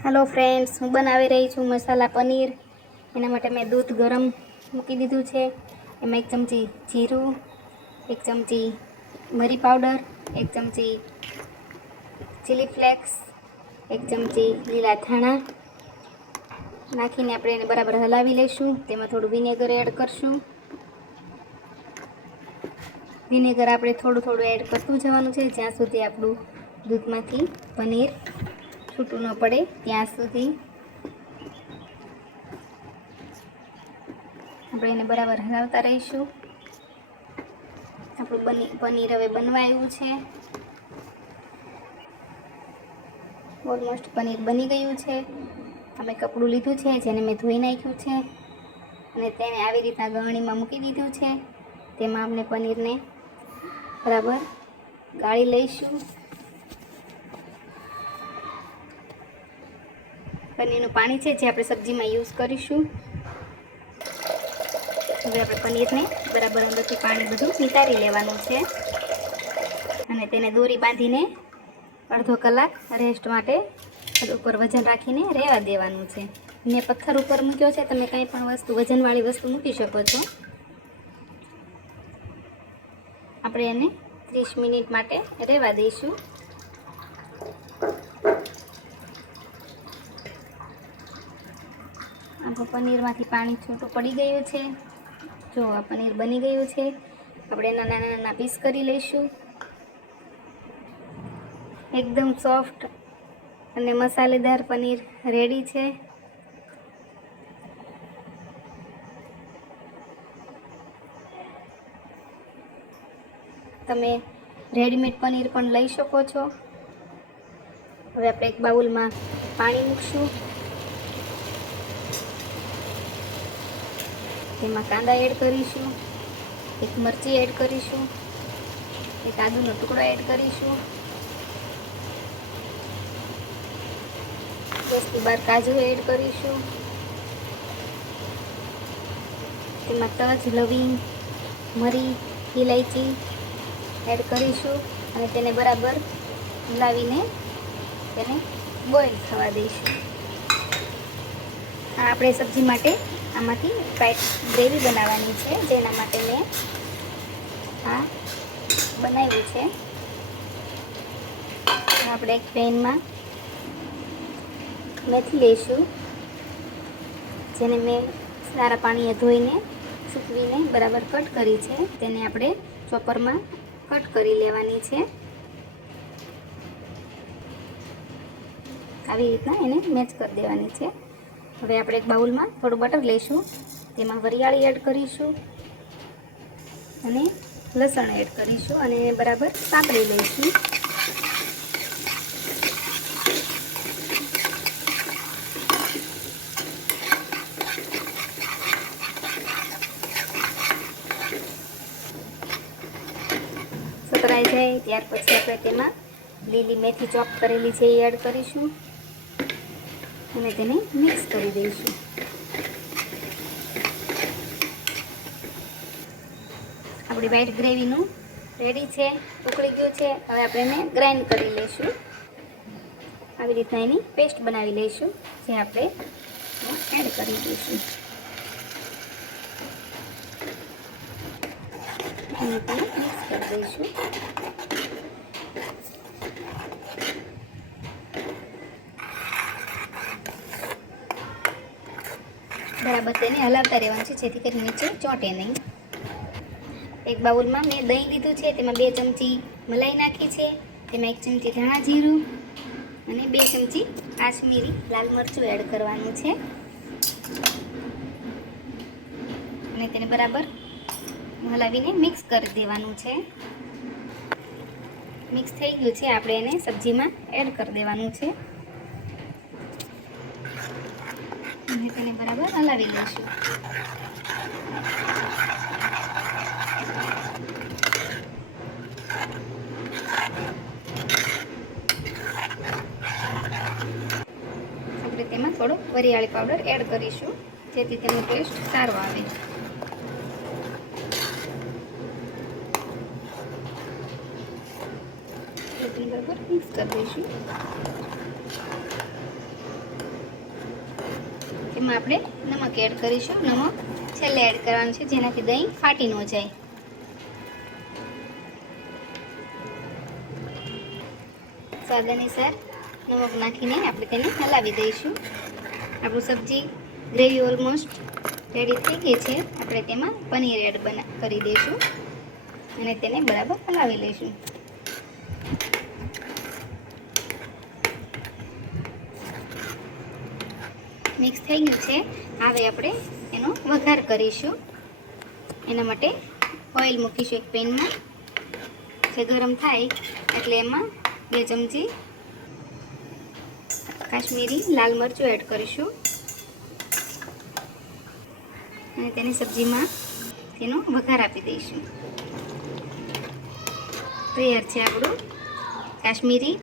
Hello friends, हूँ बनावी रही छूँ मसाला पनीर। एना माटे मैं दूध गरम मूकी दीधुं छे। एमां 1 चमची जीरु, 1 चमची मरी पाउडर, 1 चमची चिली फ्लेक्स, 1 चमची लीला धाणा नाखीने आपणे एने बराबर हलावी लईशुं। तेमां थोडुं विनेगर एड करशुं। विनेगर आपणे थोडुं थोडुं एड करतुं जवानुं छे ज्यां सुधी आपणुं दूधमांथी पनीर छूटું ન પડે ત્યાં સુધી આપણે એને બરાબર હલાવતા રહીશું। આપણું પનીર હવે બનવા આવ્યું છે। ઓલમોસ્ટ પનીર બની ગયું છે। અમે કપડું લીધું છે જેને મેં ધોઈ નાખ્યું છે અને તેને આવી રીતના ગળણીમાં મૂકી દીધું છે। તેમાં આપણે પનીરને બરાબર ગાળી લઈશું। પનીરનું પાણી છે જે આપણે સબ્જીમાં યુઝ કરીશું। હવે આપણે પનીરને બરાબર અંદરથી પાણી બધું નિતારી લેવાનું છે અને તેને દોરી બાંધીને અડધો કલાક રેસ્ટ માટે ઉપર વજન રાખીને રહેવા દેવાનું છે। મેં પથ્થર ઉપર મૂક્યો છે, તમે કંઈ પણ વસ્તુ વજનવાળી વસ્તુ મૂકી શકો છો। આપણે એને 30 મિનિટ માટે રહેવા દઈશું। આપણું પનીરમાંથી પાણી છૂટું પડી ગયું છે। જો આ પનીર બની ગયું છે। આપણે નાના નાના પીસ કરી લઈશું। એકદમ સોફ્ટ અને મસાલેદાર પનીર રેડી છે। તમે રેડીમેડ પનીર પણ લઈ શકો છો। હવે આપણે એક બાઉલમાં પાણી મૂકશું। તેમાં કાંદા એડ કરીશું, એક મરચી એડ કરીશું, એક આદુનો ટુકડો એડ કરીશું, 10 થી 12 કાજુ એડ કરીશું। તેમાં તજ, લવિંગ, મરી, ઇલાયચી એડ કરીશું અને તેને બરાબર હલાવીને તેને બોઇલ થવા દઈશું। આપણે સબ્જી માટે આમાંથી વ્હાઈટ ગ્રેવી બનાવવાની છે, જેના માટે મેં આ બનાવ્યું છે। આપણે એક પેનમાં મેથી લઈશું, જેને મેં સારા પાણીએ ધોઈને સૂકવીને બરાબર કટ કરી છે। તેને આપણે ચોપરમાં કટ કરી લેવાની છે। આવી રીતના એને મેચ કરી દેવાની છે। હવે આપણે એક બાઉલમાં થોડું બટર લઈશું, તેમાં વરિયાળી એડ કરીશું અને લસણ એડ કરીશું અને એને બરાબર સાંતળી લઈશું। સતરાઈ જાય ત્યાર પછી આપણે તેમાં લીલી મેથી ચોપ કરેલી છે એ એડ કરીશું અને તેને મિક્સ કરી દઈશું। આપણી વ્હાઈટ ગ્રેવીનું રેડી છે, ઉકળી ગયું છે। હવે આપણે એને ગ્રાઇન્ડ કરી લઈશું। આવી રીતના એની પેસ્ટ બનાવી લઈશું, જે આપણે એડ કરી દઈશું અને તેને મિક્સ કરી દઈશું। બરાબર તેને હલાવતા રહેવાનું છે જેથી કરી નીચે ચોંટે નહીં। એક બાઉલમાં મેં દહીં લીધું છે, તેમાં 2 ચમચી મલાઈ નાખી છે, તેમાં 1 ચમચી ધાણા જીરું અને 2 ચમચી કાશ્મીરી લાલ મરચું એડ કરવાનું છે અને તેને બરાબર હલાવીને મિક્સ કરી દેવાનું છે। મિક્સ થઈ ગયું છે, આપણે એને સબ્જીમાં એડ કરી દેવાનું છે અને તેને બરાબર હલાવી લઈશું। આપણે તેમાં થોડો વરિયાળી પાવડર એડ કરીશું જેથી તેનો ટેસ્ટ સારો આવે। તેને બરાબર મિક્સ કરી દઈશું। એમાં આપણે નમક એડ કરીશું. નમક છેલ્લે એડ કરવાનું છે, જેનાથી દહીં ફાટી ન જાય. સ્વાદ અનુસાર નમક નાખીને આપણે તેને હલાવી દઈશું. આપણું સબ્જી ગ્રેવી ઓલમોસ્ટ રેડી થઈ ગઈ છે. આપણે તેમાં પનીર એડ કરી દઈશું અને તેને બરાબર હલાવી લઈશું. મિક્સ થઈ ગયું છે. હવે આપણે એનો વઘાર કરીશું. એના માટે ઓઇલ મૂકીશું એક પેનમાં. જે ગરમ થાય એટલે એમાં 2 ચમચી કાશ્મીરી લાલ મરચું એડ કરીશું અને તેની સબ્જીમાં તેનો વઘાર આપી દઈશું. તૈયાર છે આપણું કાશ્મીરી